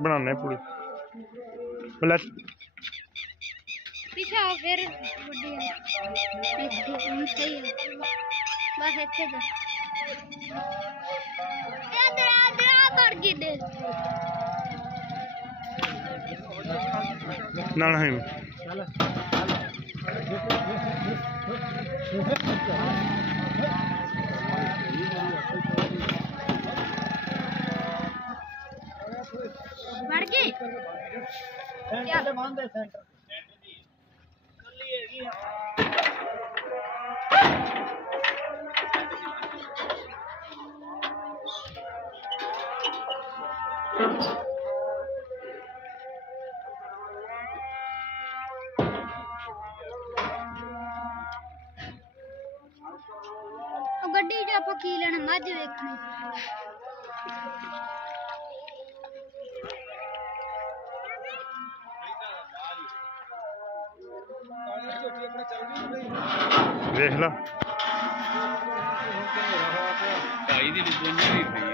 बनाने पूरी पीछे आओ फिर बड़ी है सही है बस अच्छे से इधर बढ़ गई दे ना नहीं बढ़ गई क्या मान दे सेंटर गड्डी च आप की लेना मज देखनी देख ला ढाई दी